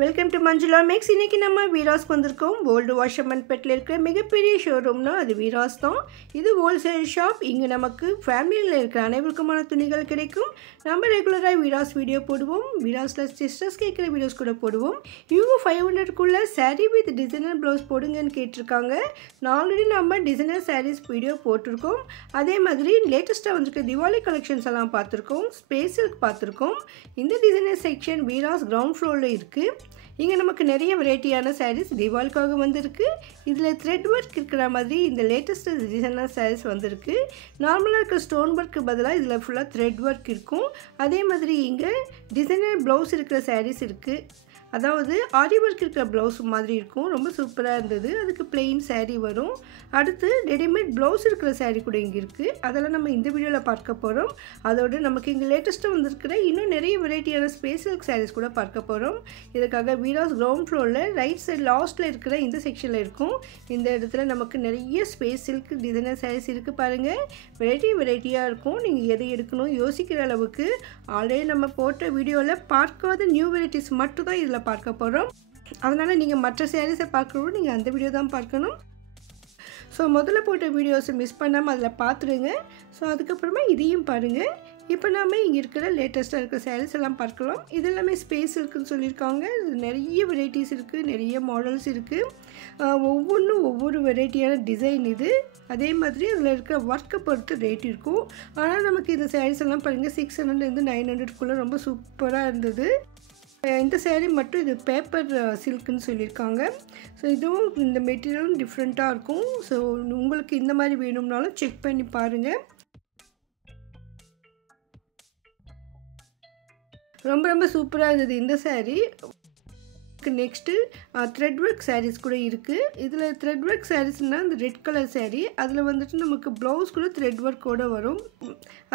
Welcome to Manjula maths. இன்றைக்கி நம்ம வீராஸ்க்கு வந்திருக்கோம். ஓல்டு வாஷர்மன்பேட்டில் இருக்கிற மிகப்பெரிய ஷோரூம்னா அது வீராஸ் தான். இது ஹோல்சேல் ஷாப். இங்கே நமக்கு ஃபேமிலியில் இருக்கிற அனைவருக்குமான துணிகள் கிடைக்கும். நம்ம ரெகுலராக வீராஸ் வீடியோ போடுவோம். வீராஸில் சிஸ்டர்ஸ் கேட்குற வீடியோஸ் கூட போடுவோம். இவங்க 500க்குள்ளே சாரீ வித் டிசைனர் ப்ளவுஸ் போடுங்கன்னு கேட்டிருக்காங்க. ஆல்ரெடி நம்ம டிசைனர் சாரீஸ் வீடியோ போட்டிருக்கோம். அதே மாதிரி லேட்டஸ்ட்டாக வந்துருக்க திவாலி கலெக்ஷன்ஸ் எல்லாம் பார்த்துருக்கோம். ஸ்பேஸில் பார்த்துருக்கோம். இந்த டிசைனர் செக்ஷன் வீராஸ் கிரவுண்ட் ஃப்ளோரில் இருக்குது. இங்கே நமக்கு நிறைய வெரைட்டியான சாரீஸ் தீபாவளிக்காக வந்திருக்கு. இதில் த்ரெட் ஒர்க் இருக்கிற மாதிரி இந்த லேட்டஸ்ட் டிசைனர் சாரீஸ் வந்திருக்கு. நார்மலாக இருக்கிற ஸ்டோன் ஒர்க்கு பதிலாக இதில் ஃபுல்லாக த்ரெட் ஒர்க் இருக்கும். அதே மாதிரி இங்கே டிசைனர் ப்ளவுஸ் இருக்கிற சாரீஸ் இருக்குது. அதாவது ஆரி ஒர்க் இருக்கிற ப்ளவுஸ் மாதிரி இருக்கும். ரொம்ப சூப்பராக இருந்தது. அதுக்கு பிளெயின் சாரீ வரும். அடுத்து ரெடிமேட் ப்ளவுஸ் இருக்கிற சாரீ கூட இங்கே இருக்குது. அதெல்லாம் நம்ம இந்த வீடியோவில் பார்க்க போகிறோம். அதோடு நமக்கு இங்கே லேட்டஸ்ட்டாக வந்திருக்கிற இன்னும் நிறைய வெரைட்டியான ஸ்பேஸ் சில்க் சாரீஸ் கூட பார்க்க போகிறோம். இதுக்காக வீராஸ் கிரவுண்ட் ஃப்ளோரில் ரைட் சைட் லாஸ்ட்டில் இருக்கிற இந்த செக்ஷனில் இருக்கும். இந்த இடத்துல நமக்கு நிறைய ஸ்பேஸ் சில்க் டிசைனர் சாரீஸ் இருக்குது பாருங்கள். வெரைட்டியாக இருக்கும். நீங்கள் எதை எடுக்கணும் யோசிக்கிற அளவுக்கு ஆல்ரெடி நம்ம போட்ட வீடியோவில் பார்க்காத நியூ வெரைட்டிஸ் மட்டும் தான் இதில் பார்க்க போகிறோம். அதனால் நீங்கள் மற்ற சாரீஸை பார்க்கணும், நீங்கள் அந்த வீடியோ தான் பார்க்கணும். ஸோ முதல்ல போட்ட வீடியோஸை மிஸ் பண்ணாமல் அதில் பார்த்துடுங்க. ஸோ அதுக்கப்புறமா இதையும் பாருங்கள். இப்போ நாம் இங்கே இருக்கிற லேட்டஸ்ட்டாக இருக்கிற சாரீஸ் எல்லாம் பார்க்கலாம். இது எல்லாமே ஸ்பேஸ் இருக்குதுன்னு சொல்லியிருக்காங்க. நிறைய வெரைட்டிஸ் இருக்குது, நிறைய மாடல்ஸ் இருக்குது. ஒவ்வொன்றும் ஒவ்வொரு வெரைட்டியான டிசைன் இது. அதே மாதிரி அதில் இருக்கிற ஒர்க்கை பொறுத்து ரேட் இருக்கும். ஆனால் நமக்கு இந்த சாரீஸ் எல்லாம் பாருங்கள் 600லேருந்து 900க்குள்ளே ரொம்ப சூப்பராக இருந்தது. இந்த சேரீ மட்டும் இது பேப்பர் சில்க்குன்னு சொல்லியிருக்காங்க. ஸோ இதுவும் இந்த மெட்டீரியலும் டிஃப்ரெண்ட்டாக இருக்கும். ஸோ உங்களுக்கு இந்த மாதிரி வேணும்னாலும் செக் பண்ணி பாருங்கள். ரொம்ப சூப்பராக இருந்தது இந்த sari. Next thread work saris கூட இருக்குது. இதில் த்ரெட் ஒர்க் சாரீஸ்னால் இந்த ரெட் கலர் சாரீ. அதில் வந்துட்டு நமக்கு ப்ளவுஸ் கூட த்ரெட் ஒர்க்கோடு வரும்.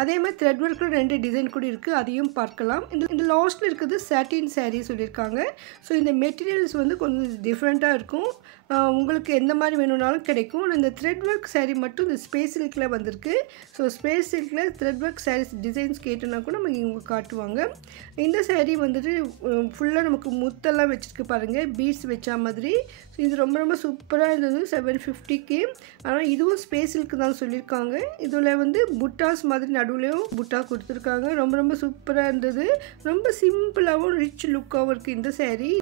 அதே மாதிரி த்ரெட் ஒர்க்கில் 2 டிசைன் கூட இருக்குது. அதையும் பார்க்கலாம். இந்த லாஸ்ட்டில் இருக்கிறது சாட்டின் சாரீ சொல்லியிருக்காங்க. ஸோ இந்த மெட்டீரியல்ஸ் வந்து கொஞ்சம் டிஃப்ரெண்ட்டாக இருக்கும். உங்களுக்கு எந்த மாதிரி வேணும்னாலும் கிடைக்கும். இந்த த்ரெட் ஒர்க் சாரீ மட்டும் இந்த ஸ்பேஸ் சில்கில் வந்திருக்கு. ஸோ ஸ்பேஸ் சில்கில் த்ரெட் ஒர்க் சாரீஸ் டிசைன்ஸ் கேட்டோன்னா கூட நமக்கு இவங்க காட்டுவாங்க. இந்த சாரீ வந்துட்டு ஃபுல்லாக நமக்கு முத்தெல்லாம் வச்சுருக்கு பாருங்கள், பீட்ஸ் வச்ச மாதிரி. ஸோ இது ரொம்ப சூப்பராக இருந்தது. 750க்கு. ஆனால் இதுவும் ஸ்பேஸ் சில்க்கு தான் சொல்லியிருக்காங்க. இதில் வந்து புட்டாஸ் மாதிரி நடுவுலையும் புட்டா கொடுத்துருக்காங்க. ரொம்ப சூப்பராக இருந்தது. ரொம்ப சிம்பிளாகவும் ரிச் லுக்காகவும் இருக்குது இந்த சாரீ.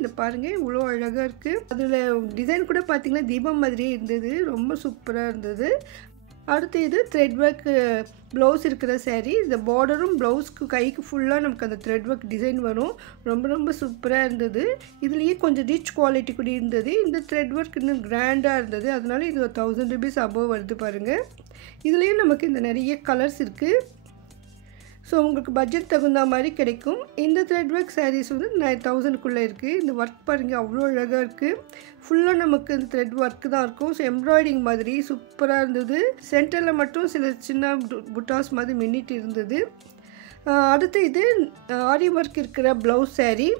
இந்த பாருங்கள் இவ்வளோ அழகாக இருக்குது. அதில் டிசைன் கூட பார்த்திங்கன்னா தீபம் மாதிரியே இருந்தது. ரொம்ப சூப்பராக இருந்தது. அடுத்து இது த்ரெட் ஒர்க் ப்ளவுஸ் இருக்கிற சாரீ. இந்த பார்டரும் ப்ளவுஸ்க்கு கைக்கு ஃபுல்லாக நமக்கு அந்த த்ரெட் ஒர்க் டிசைன் வரும். ரொம்ப சூப்பராக இருந்தது. இதுலேயே கொஞ்சம் ரிச் குவாலிட்டி கூட இருந்தது. இந்த த்ரெட் ஒர்க் இன்னும் கிராண்டாக இருந்தது. அதனால இது 1000 rupees அபோவ் வருது பாருங்கள். இதுலேயும் நமக்கு இந்த நிறைய கலர்ஸ் இருக்குது. ஸோ உங்களுக்கு பட்ஜெட் தகுந்த மாதிரி கிடைக்கும். இந்த த்ரெட் ஒர்க் சாரீஸ் வந்து 1000க்குள்ளே இருக்குது. இந்த ஒர்க் பாருங்கள் அவ்வளோ அழகாக இருக்குது. ஃபுல்லாக நமக்கு இந்த த்ரெட் ஒர்க்கு தான் இருக்கும். ஸோ எம்ப்ராய்டிங் மாதிரி சூப்பராக இருந்தது. சென்டரில் மட்டும் சில சின்ன புட்டாஸ் மாதிரி மின்னிட்டு இருந்தது. அடுத்து இது ஆரி ஒர்க் இருக்கிற ப்ளவுஸ் சாரீ.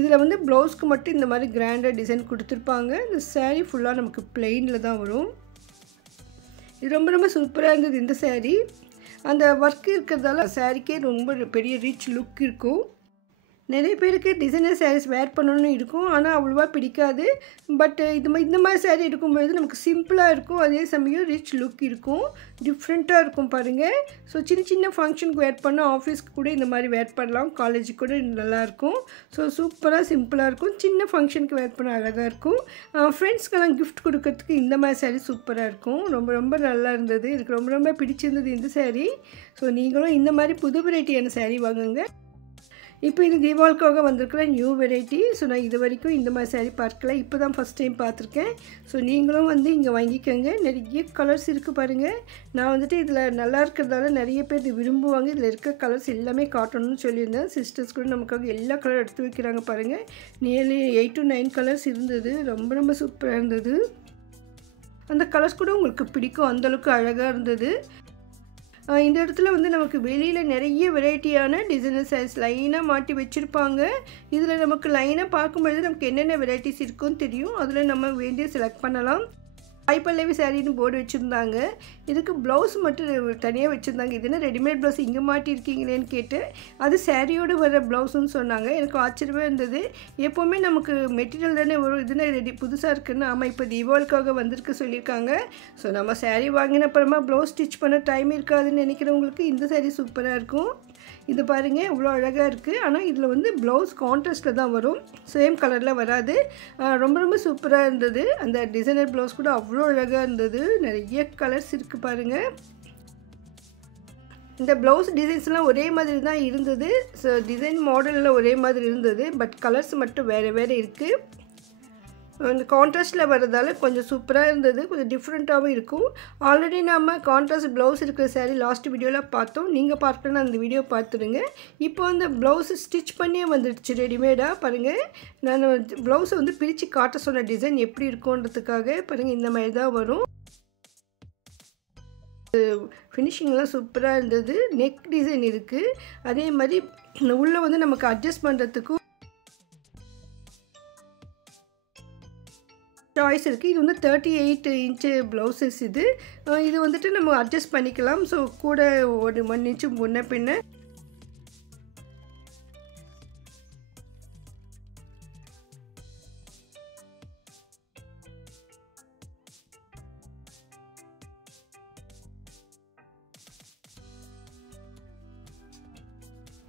இதில் வந்து ப்ளவுஸ்க்கு மட்டும் இந்த மாதிரி கிராண்டாக டிசைன் கொடுத்துருப்பாங்க. இந்த சாரீ ஃபுல்லாக நமக்கு பிளெயினில் தான் வரும். இது ரொம்ப சூப்பராக இருந்தது இந்த சாரீ. அந்த ஒர்க் இருக்கிறதால சாரீக்கே ரொம்ப பெரிய ரிச் லுக் இருக்கும். நிறைய பேருக்கு டிசைனர் சாரீஸ் வேர் பண்ணணும்னு இருக்கும். ஆனால் அவ்வளோவா பிடிக்காது. பட் இந்த மாதிரி சாரீ எடுக்கும்போது நமக்கு சிம்பிளாக இருக்கும். அதே சமயம் ரிச் லுக் இருக்கும். டிஃப்ரெண்ட்டாக இருக்கும் பாருங்கள். ஸோ சின்ன ஃபங்க்ஷனுக்கு வேர் பண்ண, ஆஃபீஸ்க்கு கூட இந்த மாதிரி வேர் பண்ணலாம். காலேஜுக்கு கூட நல்லாயிருக்கும். ஸோ சூப்பராக சிம்பிளாக இருக்கும். சின்ன ஃபங்க்ஷனுக்கு வேர் பண்ண அழகாக இருக்கும். ஃப்ரெண்ட்ஸ்க்கெல்லாம் கிஃப்ட் கொடுக்கறதுக்கு இந்த மாதிரி சாரீ சூப்பராக இருக்கும். ரொம்ப நல்லா இருந்தது. எனக்கு ரொம்ப பிடிச்சிருந்தது இந்த சாரீ. ஸோ நீங்களும் இந்த மாதிரி புது வெரைட்டியான சாரீ வாங்குங்க. இப்போ இது தீபாவளிக்காக வந்திருக்கிற நியூ வெரைட்டி. ஸோ நான் இது வரைக்கும் இந்த மாதிரி சாரீ பார்க்கல. இப்போ தான் ஃபஸ்ட் டைம் பார்த்துருக்கேன். ஸோ நீங்களும் வந்து இங்கே வாங்கிக்கோங்க. நிறைய கலர்ஸ் இருக்குது பாருங்கள். நான் வந்துட்டு இதில் நல்லா இருக்கிறதால நிறைய பேர் இது விரும்புவாங்க. இதில் இருக்க கலர்ஸ் எல்லாமே காட்டணும்னு சொல்லியிருந்தேன். சிஸ்டர்ஸ் கூட நமக்காக எல்லா கலர் எடுத்து வைக்கிறாங்க பாருங்கள். நியர்லி 8 to 9 கலர்ஸ் இருந்தது. ரொம்ப சூப்பராக இருந்தது. அந்த கலர்ஸ் கூட உங்களுக்கு பிடிக்கும். அந்தளவுக்கு அழகாக இருந்தது. இந்த இடத்துல வந்து நமக்கு வெளியில் நிறைய வெரைட்டியான டிசைனர் சாரீஸ் லைனாக மாட்டி வச்சுருப்பாங்க. இதில் நமக்கு லைனாக பார்க்கும்பொழுது நமக்கு என்னென்ன வெரைட்டிஸ் இருக்குன்னு தெரியும். அதில் நம்ம வேண்டிய செலக்ட் பண்ணலாம். சாய் பல்லவி சாரின்னு போர்டு வச்சுருந்தாங்க. இதுக்கு ப்ளவுஸ் மட்டும் தனியாக வச்சுருந்தாங்க. இது என்ன ரெடிமேட் ப்ளவுஸ் இங்கே மாட்டியிருக்கீங்களேன்னு கேட்டு அது சாரியோடு வர ப்ளவுஸுன்னு சொன்னாங்க. எனக்கு ஆச்சரியமாக இருந்தது. எப்போவுமே நமக்கு மெட்டீரியல் தானே வரும், இதுனா ரெடி புதுசாக இருக்குன்னு. ஆமாம், இப்போ தீபாவளிக்காக வந்திருக்கு சொல்லியிருக்காங்க. ஸோ நம்ம சாரீ வாங்கின அப்புறமா ப்ளவுஸ் ஸ்டிச் பண்ண டைம் இருக்காதுன்னு நினைக்கிறவங்களுக்கு இந்த சாரீ சூப்பராக இருக்கும். இது பாருங்கள் எவ்வளோ அழகாக இருக்குது. ஆனால் இதில் வந்து ப்ளவுஸ் கான்ட்ராஸ்ட்டில் தான் வரும், சேம் கலரில் வராது. ரொம்ப ரொம்ப சூப்பராக இருந்தது. அந்த டிசைனர் ப்ளவுஸ் கூட அவ்வளோ அழகாக இருந்தது. நிறைய கலர்ஸ் இருக்குது பாருங்கள். இந்த ப்ளவுஸ் டிசைன்ஸ்லாம் ஒரே மாதிரி தான் இருந்தது. ஸோ டிசைன் மாடலில் ஒரே மாதிரி இருந்தது, பட் கலர்ஸ் மட்டும் வேறு வேறு இருக்குது. அந்த கான்ட்ராஸ்ட்டில் வர்றதால கொஞ்சம் சூப்பராக இருந்தது, கொஞ்சம் டிஃப்ரெண்ட்டாகவும் இருக்கும். ஆல்ரெடி நம்ம கான்ட்ராஸ்ட் ப்ளவுஸ் இருக்கிற சாரீ லாஸ்ட் வீடியோவில் பார்த்தோம். நீங்கள் பார்க்கணுன்னா அந்த வீடியோ பார்த்துடுங்க. இப்போ அந்த ப்ளவுஸு ஸ்டிச் பண்ணியே வந்துடுச்சு ரெடிமேடாக. பாருங்கள், நான் ப்ளவுஸை வந்து பிரித்து காட்ட சொன்ன டிசைன் எப்படி இருக்குன்றதுக்காக பாருங்கள் இந்த மாதிரி தான் வரும். ஃபினிஷிங்லாம் சூப்பராக இருந்தது. நெக் டிசைன் இருக்குது. அதே மாதிரி உள்ளே வந்து நமக்கு அட்ஜஸ்ட் பண்ணுறதுக்கும் சாய்ஸ் இருக்குது. இது வந்து 38 இன்ச்சு ப்ளவுசஸ். இது வந்துட்டு நம்ம அட்ஜஸ்ட் பண்ணிக்கலாம். ஸோ கூட ஒரு 1 இன்ச்சு முன்ன பின்ன.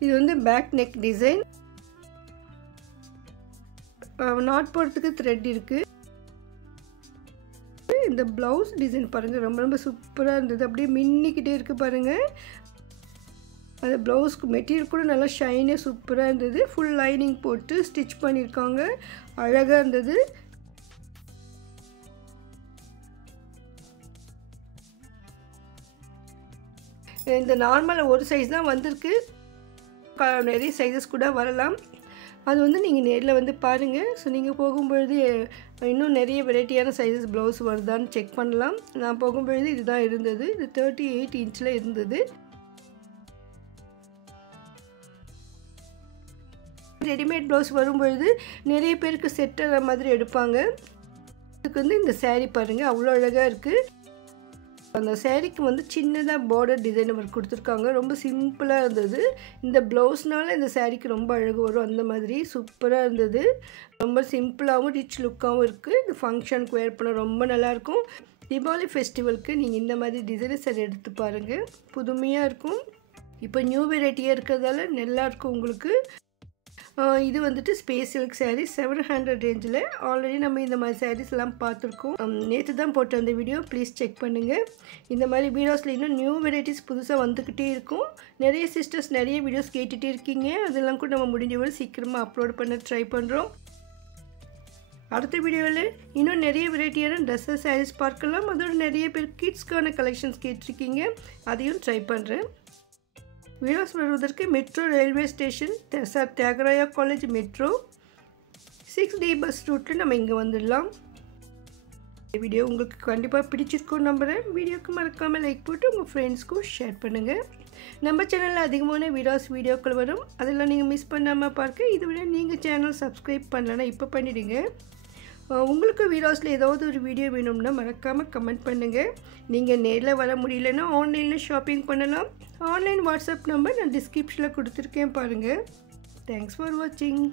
இது வந்து பேக் நெக் டிசைன். நாட் போடுறதுக்கு த்ரெட் இருக்குது. இந்த ப்ளவுஸ் டிசைன் பாருங்கள் ரொம்ப ரொம்ப சூப்பராக இருந்தது. அப்படியே மின்னிக்கிட்டே இருக்குது பாருங்கள். அந்த ப்ளவுஸ்க்கு மெட்டீரியல் கூட நல்லா ஷைனாக சூப்பராக இருந்தது. ஃபுல் லைனிங் போட்டு ஸ்டிச் பண்ணியிருக்காங்க, அழகாக இருந்தது. இந்த நார்மல் ஒரு சைஸ் தான் வந்திருக்கு, நிறைய சைஸஸ் கூட வரலாம். அது வந்து நீங்கள் நேரில் வந்து பாருங்கள். ஸோ நீங்கள் போகும்பொழுது இன்னும் நிறைய வெரைட்டியான சைஸஸ் ப்ளவுஸ் வருதான்னு செக் பண்ணலாம். நான் போகும்பொழுது இதுதான் இருந்தது. இது 38 இன்ச்சில் இருந்தது. ரெடிமேட் ப்ளவுஸ் வரும்பொழுது நிறைய பேருக்கு செட் ஆகிற மாதிரி எடுப்பாங்க. இதுக்கு வந்து இந்த சாரீ பாருங்கள் அவ்வளோ அழகாக இருக்குது. அந்த சாரீக்கு வந்து சின்னதாக பார்டர் டிசைன் ஒர்க் கொடுத்துருக்காங்க. ரொம்ப சிம்பிளாக இருந்தது. இந்த ப்ளவுஸ்னால இந்த சாரீக்கு ரொம்ப அழகு வரும். அந்த மாதிரி சூப்பராக இருந்தது. ரொம்ப சிம்பிளாகவும் ரிச் லுக்காகவும் இருக்குது. இந்த ஃபங்க்ஷனுக்கு வேர் பண்ண ரொம்ப நல்லாயிருக்கும். தீபாவளி ஃபெஸ்டிவலுக்கு நீங்கள் இந்த மாதிரி டிசைனர் சாரீ எடுத்து பாருங்கள், புதுமையாக இருக்கும். இப்போ நியூ வெரைட்டியாக இருக்கிறதால நல்லாயிருக்கும் உங்களுக்கு. இது வந்துட்டு ஸ்பேஸ் சில்க் சாரீ 700 ரேஞ்சில். ஆல்ரெடி நம்ம இந்த மாதிரி சாரீஸ்லாம் பார்த்துருக்கோம். நேற்று தான் போட்ட அந்த வீடியோ, ப்ளீஸ் செக் பண்ணுங்கள். இந்த மாதிரி வீடியோஸில் இன்னும் நியூ வெரைட்டிஸ் புதுசாக வந்துக்கிட்டே இருக்கும். நிறைய சிஸ்டர்ஸ் நிறைய வீடியோஸ் கேட்டுகிட்டே இருக்கீங்க. அதெல்லாம் கூட நம்ம முடிஞ்சவரை சீக்கிரமாக அப்லோட் பண்ண ட்ரை பண்ணுறோம். அடுத்த வீடியோவில் இன்னும் நிறைய வெரைட்டியான ட்ரெஸ்ஸஸ் சாரீஸ் பார்க்கலாம். அதோட நிறைய பேர் கிட்ஸ்க்கான கலெக்ஷன்ஸ் கேட்டிருக்கீங்க, அதையும் ட்ரை பண்ணுறேன். வீடியோஸ் வருவதற்கு metro railway station, Thyagaraja college metro 6D bus ரூட்டில் நம்ம இங்கே வந்துடலாம். இந்த வீடியோ உங்களுக்கு கண்டிப்பாக பிடிச்சிருக்கும்னு நம்புகிறேன். வீடியோக்கு மறக்காமல் லைக் போட்டு உங்கள் ஃப்ரெண்ட்ஸ்க்கும் ஷேர் பண்ணுங்கள். நம்ம சேனலில் அதிகமான வீடியோக்கள் வரும், அதெல்லாம் நீங்கள் மிஸ் பண்ணாமல் பார்க்க இதுவிட நீங்கள் சேனல் சப்ஸ்கிரைப் பண்ணலன்னா இப்போ பண்ணிவிடுங்க. உங்களுக்கு வீடியோஸில் ஏதாவது ஒரு வீடியோ வேணும்னா மறக்காமல் கமெண்ட் பண்ணுங்கள். நீங்கள் நேரில் வர முடியலன்னா ஆன்லைனில் ஷாப்பிங் பண்ணலாம். ஆன்லைன் வாட்ஸ்அப் நம்பர் நான் டிஸ்கிரிப்ஷனில் கொடுத்துருக்கேன் பாருங்கள். தேங்க்ஸ் ஃபார் வாட்சிங்.